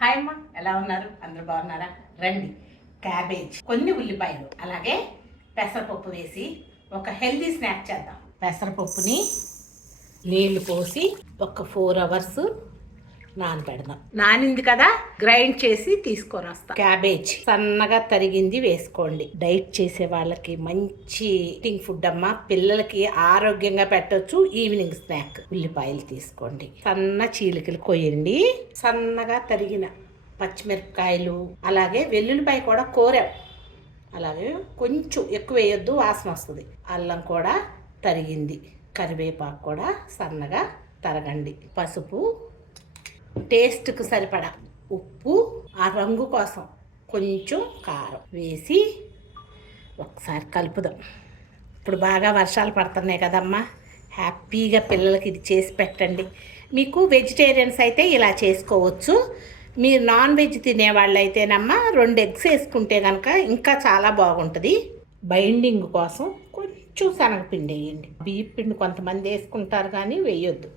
Hi అమ్మ ఎలా ఉన్నారు? అందరు బాగున్నారా? రండి. క్యాబేజ్ కొన్ని ఉల్లిపాయలు అలాగే పెసరపప్పు వేసి ఒక హెల్దీ స్నాక్ చేద్దాం. పెసరపప్పుని నీళ్ళు పోసి ఒక ఫోర్ అవర్స్ నానబెడదాం. నానింది కదా గ్రైండ్ చేసి తీసుకొని వస్తాం. క్యాబేజ్ సన్నగా తరిగింది వేసుకోండి. డైట్ చేసే వాళ్ళకి మంచి ఈటింగ్ ఫుడ్ అమ్మా. పిల్లలకి ఆరోగ్యంగా పెట్టొచ్చు. Evening snack. ఉల్లిపాయలు తీసుకోండి. సన్న చీలికలు కొయ్యండి. సన్నగా తరిగిన పచ్చిమిరపకాయలు అలాగే వెల్లుల్లిపాయ కూడా కోరాం. అలాగే కొంచెం ఎక్కువ వేయొద్దు వాసన వస్తుంది. అల్లం కూడా తరిగింది. కరివేపాకు కూడా సన్నగా తరగండి. పసుపు టేస్ట్కి సరిపడా ఉప్పు ఆ రంగు కోసం కొంచెం కారం వేసి ఒకసారి కలుపుదాం. ఇప్పుడు బాగా వర్షాలు పడుతున్నాయి కదమ్మా. హ్యాపీగా పిల్లలకి ఇది చేసి పెట్టండి. మీకు వెజిటేరియన్స్ అయితే ఇలా చేసుకోవచ్చు. మీరు నాన్ వెజ్ తినేవాళ్ళు అయితేనమ్మా రెండు ఎగ్స్ వేసుకుంటే కనుక ఇంకా చాలా బాగుంటుంది. బైండింగ్ కోసం కొంచెం శనగపిండి వేయండి. బియ్యపిండి కొంతమంది వేసుకుంటారు కానీ వేయొద్దు.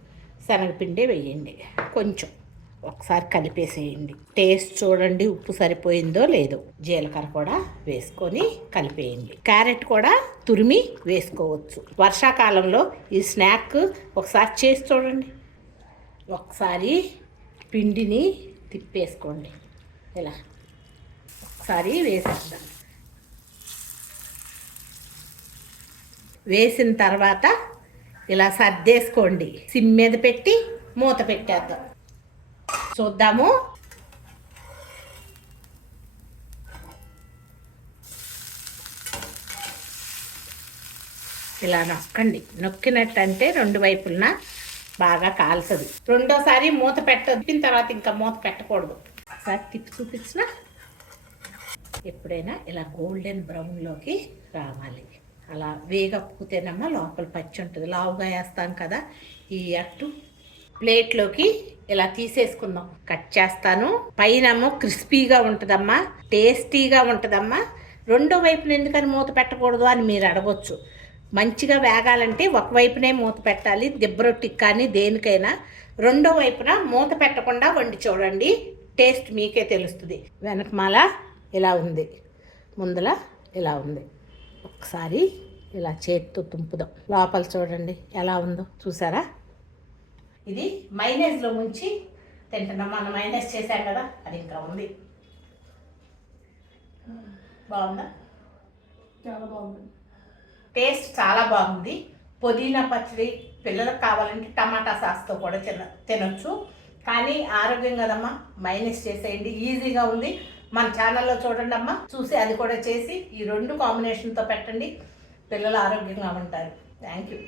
శనగపిండే వేయండి. కొంచెం. ఒకసారి కలిపేసేయండి. టేస్ట్ చూడండి ఉప్పు సరిపోయిందో లేదో. జీలకర్ర కూడా వేసుకొని కలిపేయండి. క్యారెట్ కూడా తురిమి వేసుకోవచ్చు. వర్షాకాలంలో ఈ స్నాక్ ఒకసారి చేసి చూడండి. ఒకసారి పిండిని తిప్పేసుకోండి. ఇలా. ఒకసారి వేసేద్దాం. వేసిన తర్వాత ఇలా సర్దేసుకోండి. సిమ్ మీద పెట్టి మూత పెట్టేద్దాం. చూద్దాము. ఇలా నొక్కండి. నొక్కినట్టంటే రెండు వైపులన బాగా కాలుతుంది. రెండోసారి మూత పెట్టిన తర్వాత ఇంకా మూత పెట్టకూడదు. ఒకసారి తిప్పి చూపించిన? ఎప్పుడైనా ఇలా గోల్డెన్ బ్రౌన్లోకి రావాలి. అలా వేగప్పుతేనమ్మా లోపల పచ్చి ఉంటుంది. లావుగా వేస్తాం కదా ఈ అట్టు ప్లేట్లోకి ఇలా తీసేసుకుందాం. కట్ చేస్తాను. పైనేమో క్రిస్పీగా ఉంటుందమ్మా. టేస్టీగా ఉంటుందమ్మా. రెండో వైపున ఎందుకని మూత పెట్టకూడదు అని మీరు అడగొచ్చు. మంచిగా వేగాలంటే ఒకవైపునే మూత పెట్టాలి. దిబ్బరొట్టికి కానీ దేనికైనా. రెండో వైపున మూత పెట్టకుండా వండి చూడండి. టేస్ట్ మీకే తెలుస్తుంది. వెనకమాల ఇలా ఉంది. ముందల ఇలా ఉంది. ఒకసారి ఇలా చేతితో తుంపుదాం. లోపల చూడండి ఎలా ఉందో. చూసారా? ఇది మైనేజ్లో ముంచి తింటున్నాం. మనం మైనేజ్ చేశాం కదా అది ఇంకా ఉంది. బాగుందా? చాలా బాగుంది. టేస్ట్ చాలా బాగుంది. పుదీనా పచ్చడి పిల్లలకు కావాలంటే టమాటా సాస్తో కూడా తిన తినొచ్చు. కానీ ఆరోగ్యం కదమ్మా మైనస్ చేసేయండి. ఈజీగా ఉంది. మన ఛానల్లో చూడండి అమ్మా. చూసి అది కూడా చేసి ఈ రెండు కాంబినేషన్తో పెట్టండి. పిల్లలు ఆరోగ్యంగా ఉంటారు. Thank you